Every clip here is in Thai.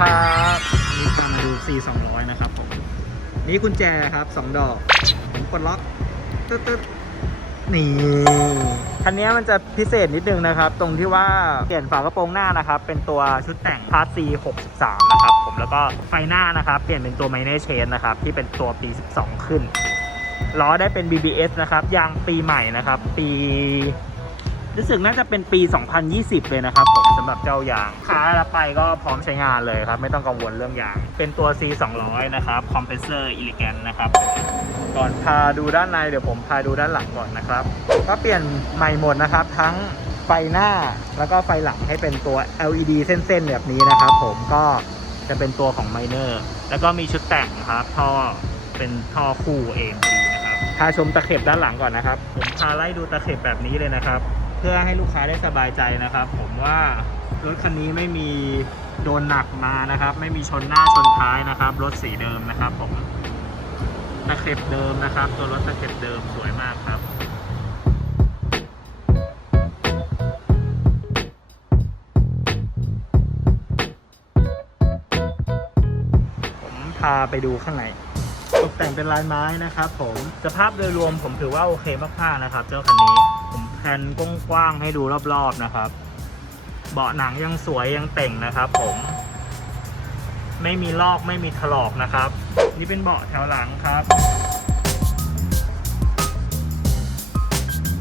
ครับนี่พามาดู C 200 นะครับผม นี่กุญแจครับ 2 ดอก ผมกดล็อกตึ๊ดตึ๊ดนี่คันนี้มันจะพิเศษนิดนึงนะครับ ตรงที่ว่าเปลี่ยนฝากระโปรงหน้านะครับ เป็นตัวชุดแต่งพาร์ท C 63นะครับผมแล้วก็ไฟหน้านะครับ เปลี่ยนเป็นตัวไมเน r เชนนะครับ ที่เป็นตัวปี 12 ขึ้นล้อได้เป็น BBS นะครับ ยางปีใหม่นะครับ ปี รู้สึกน่าจะเป็นปี 2020 เลยนะครับผมสำหรับเจ้ายางขารับไปก็พร้อมใช้งานเลยครับ ไม่ต้องกังวลเรื่องยาง เป็นตัว C 200นะครับคอมเพรสเซอร์อิลิแกนนะครับ ก่อนพาดูด้านในเดี๋ยวผมพาดูด้านหลังก่อนนะครับ ก็เปลี่ยนใหม่หมดนะครับ ทั้งไฟหน้าแล้วก็ไฟหลังให้เป็นตัว LED เส้นๆแบบนี้นะครับ ผมก็จะเป็นตัวของ m i n e r แล้วก็มีชุดแต่งครับท่อเป็นท่อคู่ AMG นะครับพาชมตะเข็บด้านหลังก่อนนะครับ ผมพาไล่ดูตะเข็บแบบนี้เลยนะครับ พื่อให้ลูกค้าได้สบายใจนะครับ ผมว่ารถคันนี้ไม่มีโดนหนักมานะครับ ไม่มีชนหน้าชนท้ายนะครับ รถสีเดิมนะครับ ผมตะเข็บเดิมนะครับ ตัวรถตะเข็บเดิมสวยมากครับผมพาไปดูข้างใน ตกแต่งเป็นลายไม้นะครับผมสภาพโดยรวมผมถือว่าโอเคมากๆนะครับ เจ้าคันนี้ผมแพนกว้างๆให้ดูรอบๆนะครับ เบาะหนังยังสวยยังเต่งนะครับผมไม่มีลอกไม่มีถลอกนะครับ นี่เป็นเบาะแถวหลังครับ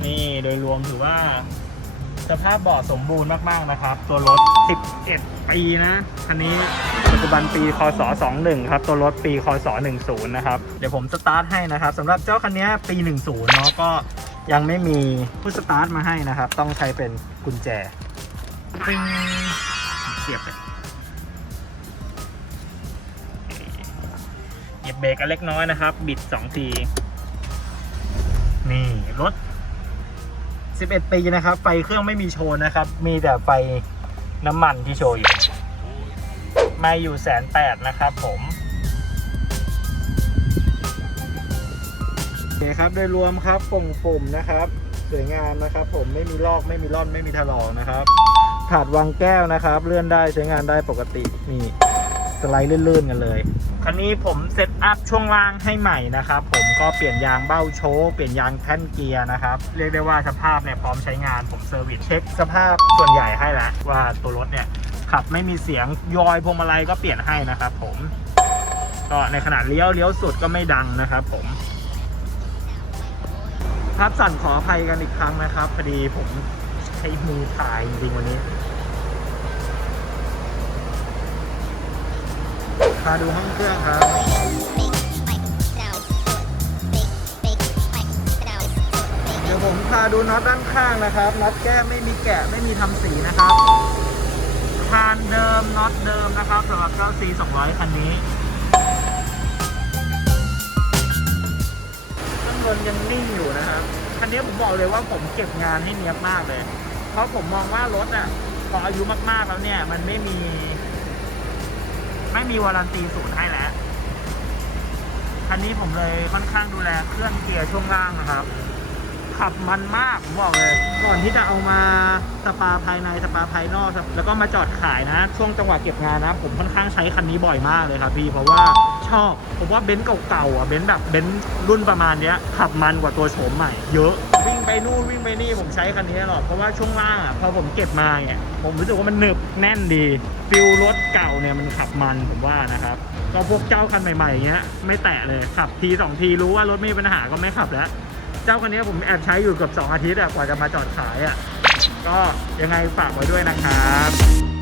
นี่โดยรวมถือว่า สภาพเบาะสมบูรณ์มาก ๆ นะครับ ตัวรถ 11 ปีนะ คันนี้ปัจจุบันปี คศ 21 ครับ ตัวรถปี คศ 10 นะครับ เดี๋ยวผมสตาร์ทให้นะครับสำหรับเจ้าคันนี้ปี 10 เนาะก็ยังไม่มีผู้สตาร์ทมาให้นะครับ ต้องใช้เป็นกุญแจปิ้งเสียบเลยเหยียบเบรกอันเล็กน้อยนะครับ บิด 2 ที นี่ รถ 11 ปีนะครับ ไฟเครื่องไม่มีโชว์นะครับ มีแต่ไฟน้ำมันที่โชว์อยู่ ไม่อยู่แสนแปดนะครับผมโอเคครับโดยรวมครับปุ่มปุ่มนะครับ สวยงามนะครับผมไม่มีลอกไม่มีร่อนไม่มีถลอกนะครับถาดวางแก้วนะครับ เลื่อนได้ใช้งานได้ปกตินี่สไลด์ลื่นๆกันเลย คันนี้ผมเซตอัพช่วงล่างให้ใหม่นะครับ ผมก็เปลี่ยนยางเบ้าโชว์เปลี่ยนยางแท่นเกียร์นะครับเรียกได้ว่าสภาพเนี่ยพร้อมใช้งานผมเซอร์วิสเช็คสภาพส่วนใหญ่ให้แล้วว่าตัวรถเนี่ยขับไม่มีเสียงยอยพวงมาลัยก็เปลี่ยนให้นะครับผมก็ในขนาดเลี้ยวเลี้ยวสุดก็ไม่ดังนะครับผมครับสั่นขออภัยกันอีกครั้งนะครับพอดีผมใช้มือถ่ายจริงวันนี้ มาดูห้องเครื่องครับ เดี๋ยวผมพาดูน็อตด้านข้างนะครับ น็อตแก้ไม่มีแกะไม่มีทำสีนะครับพานเดิมน็อตเดิมนะครับสำหรับเจ้า C 200 คันนี้เครื่องยนยังนิ่งอยู่นะครับ คันนี้ผมบอกเลยว่าผมเก็บงานให้เนียบมากเลย เพราะผมมองว่ารถอะพออายุมากๆแล้วเนี่ย มันไม่มี ม่มีวารันตีศูนย์ให้แล้ว คันนี้ผมเลยค่อนข้างดูแลเครื่องเกียร์ช่วงล่างนะครับ ขับมันมากผมบอกเลย ก่อนที่จะเอามาสปาภายในสปาภายนอก แล้วก็มาจอดขายนะ ช่วงจังหวะเก็บงานนะ ผมค่อนข้างใช้คันนี้บ่อยมากเลยครับพี่ เพราะว่าชอบ ผมว่าเบนซ์เก่าๆอะ เบนซ์แบบเบนซ์รุ่นประมาณเนี้ย ขับมันกว่าตัวโฉมใหม่ เยอะ ไปนู่นวิ่งไปนี่ผมใช้คันนี้ตลอดเพราะว่าช่วงล่างอะพอผมเก็บมาเนี่ยผมรู้สึกว่ามันหนึบแน่นดีฟิลรถเก่าเนี่ยมันขับมันผมว่านะครับก็พวกเจ้าคันใหม่ๆอย่างเงี้ยไม่แตะเลยขับทีสองทีรู้ว่ารถไม่มีปัญหาก็ไม่ขับแล้ว เจ้าคันนี้ผมแอบใช้อยู่เกือบ2อาทิตย์อะกว่าจะมาจอดขายอะก็ยังไงฝากไว้ด้วยนะครับ